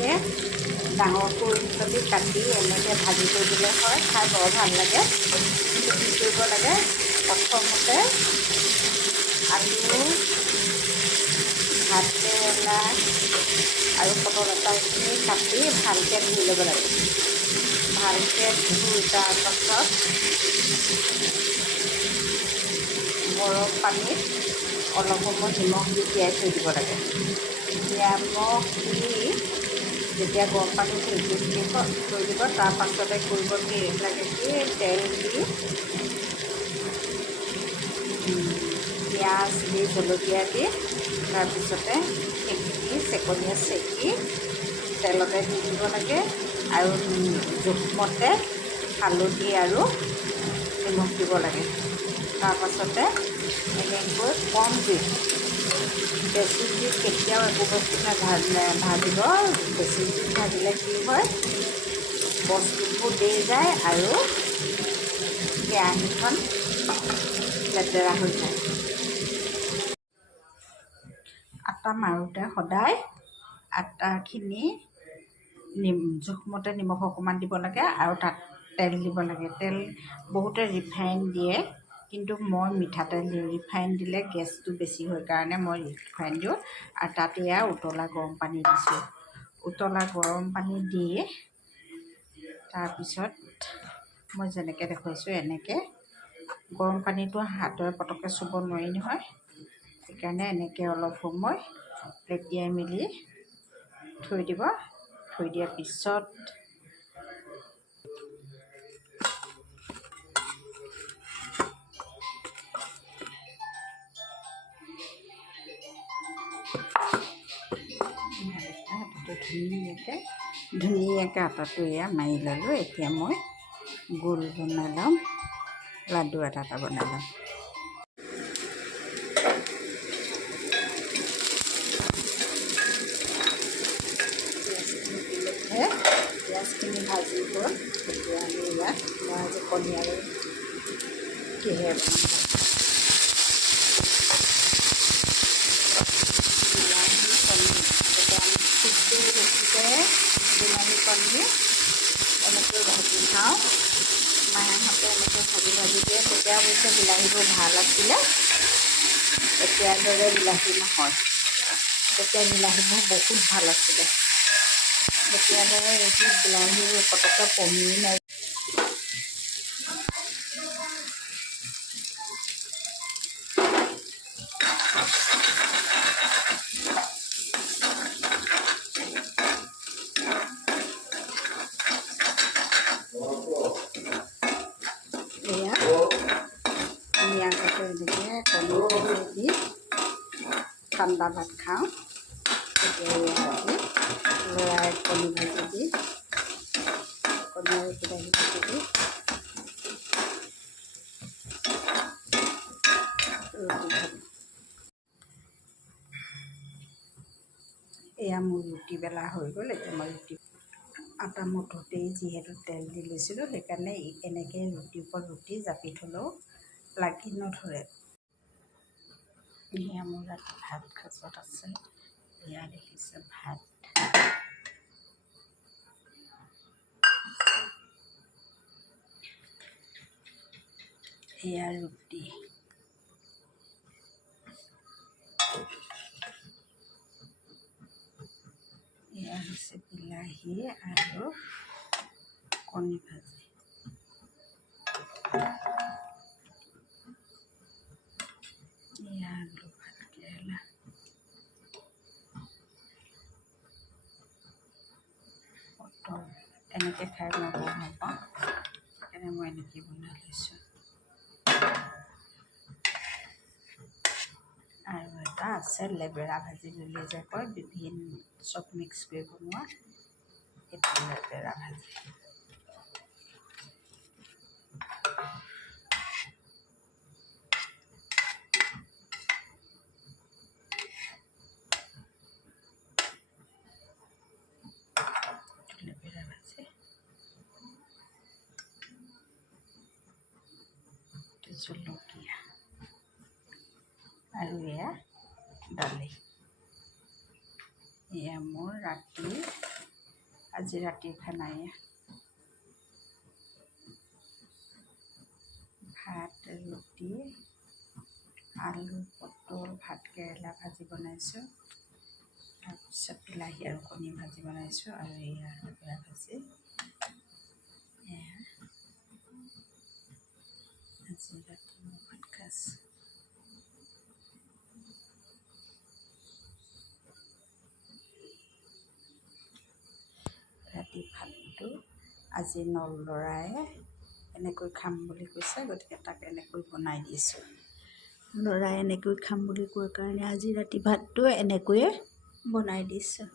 এনেকৈ ডাঙৰকৈ যদি কাটি এনেকৈ ভাজি কৰি দিলে হয়, খাই বৰ ভাল লাগে। কিন্তু কি কৰিব লাগে, প্ৰথমতে আলু, ভাতকেৰেলা আৰু পটল এটাখিনি কাটি ভালকৈ ধুই ল'ব লাগে। ভালকৈ ধুই তাৰ পাছত গৰম পানীত অলপ সময় নিমখ দি তিয়াই থৈ দিব লাগে। নিমখ দি যেতিয়া গৰম পানীত থৈ দিব, তাৰ পাছতে কৰিব কি লাগে, কি তেল দি পিঁয়াজ দি জলকীয়া দি তাৰপিছতে সেইখিনি চেকনিয়ে চেকি তেলতে দি দিব লাগে আৰু জোখমতে হালধি আৰু নিমখ দিব লাগে। তাৰপাছতে এনেকৈ কম জুইত, বেছি জুইত কেতিয়াও একো বস্তু নাভাজিব। বেছি জুইত ভাজিলে কি হয়, বস্তুবোৰ দেই যায় আৰু কেৰাহীখন লেতেৰা হৈ যায়। আটা মাৰোঁতে সদায় আটাখিনি জোখমতে নিমখ অকণমান দিব লাগে আৰু তাত তেল দিব লাগে। তেল বহুতে ৰিফাইন দিয়ে, কিন্তু মই মিঠাতেল দিওঁ। ৰিফাইন দিলে গেছটো বেছি হয় কাৰণে মই ৰিফাইন দিওঁ। আৰু তাত এয়া উতলা গৰম পানী দিছোঁ। উতলা গৰম পানী দি তাৰপিছত মই যেনেকৈ দেখুৱাইছোঁ এনেকৈ গৰম পানীটো হাতেৰে পটককৈ চুব নোৱাৰি নহয়, সেইকাৰণে এনেকৈ অলপ সময় লেটিয়াই মেলি থৈ দিব। থৈ দিয়াৰ পিছত ধুনীয়াকৈ আটাটো এয়া মাৰি ল'লোঁ। এতিয়া মই গোল বনাই ল'ম, লাডু এটা বনাই ল'ম। পিঁয়াজখিনি ভাজি গ'ল। এতিয়া আমি ইয়াত মই আজি কণী আৰু কিহেৰে বনাম, বিলাহী কণী। তেতিয়া আমি খুবটো বেছিকৈ বিলাহী কণী এনেকৈ ভাজি খাওঁ। মাহঁতে এনেকৈ ভাজি দিয়ে। তেতিয়া অৱশ্যে বিলাহীবোৰ ভাল আছিলে, এতিয়াৰ দৰে বিলাহী নহয়। তেতিয়া বিলাহীবোৰ বহুত ভাল আছিলে। এতিয়াৰ দৰে এইবোৰ বিলাহীবোৰ পটককৈ পমি নাই। এয়া আমি আগতে এনেকৈ কণী ভাজি দি ঠাণ্ডা ভাত খাওঁ। এতিয়া আজি ল'ৰাই কণী ভাজি দি কণী আৰু বিলাহী ভাজি দি ৰুটি খাব। এয়া মোৰ ৰুটি বেলা হৈ গ'ল। এতিয়া মই ৰুটি আটা মঠতেই যিহেতু তেল দি লৈছিলোঁ, সেইকাৰণে এনেকৈ ৰুটিৰ ওপৰত ৰুটি জাপি থ'লেও লাগি নধৰে। এয়া মোৰ ৰাতি ভাত সাজত আছে। এয়া দেখিছে ভাত, এয়া ৰুটি। এয়া হৈছে বিলাহী আৰু কণী ভাজি। এয়া আলু, ভাতকেৰেলা, পটল। এনেকৈ খাই মই বৰ ভাল পাওঁ, সেইকাৰণে মই এনেকৈ বনাই লৈছোঁ। আৰু এটা আছে লেবেৰা ভাজি বুলি যে কয়, বিভিন্ন চব মিক্স কৰি বনোৱা, এইটো লেবেৰা ভাজি। লেবেৰা ভাজি, জলকীয়া আৰু এয়া দালি। এয়া মোৰ ৰাতিৰ আজি ৰাতিৰ খানা এয়া ভাত ৰুটি আলু পটল ভাতকেৰেলা ভাজি বনাইছোঁ তাৰপিছত বিলাহী আৰু কণী ভাজি বনাইছোঁ আৰু এয়া লেবেৰা ভাজি এয়া আজি ৰাতি মোৰ ভাত খাইছোঁ ৰাতি ভাতটো আজি ল'ৰাই এনেকৈ খাম বুলি কৈছে গতিকে তাক এনেকৈ বনাই দিছোঁ ল'ৰাই এনেকৈ খাম বুলি কোৱাৰ কাৰণে আজি ৰাতি ভাতটো এনেকৈয়ে বনাই দিছোঁ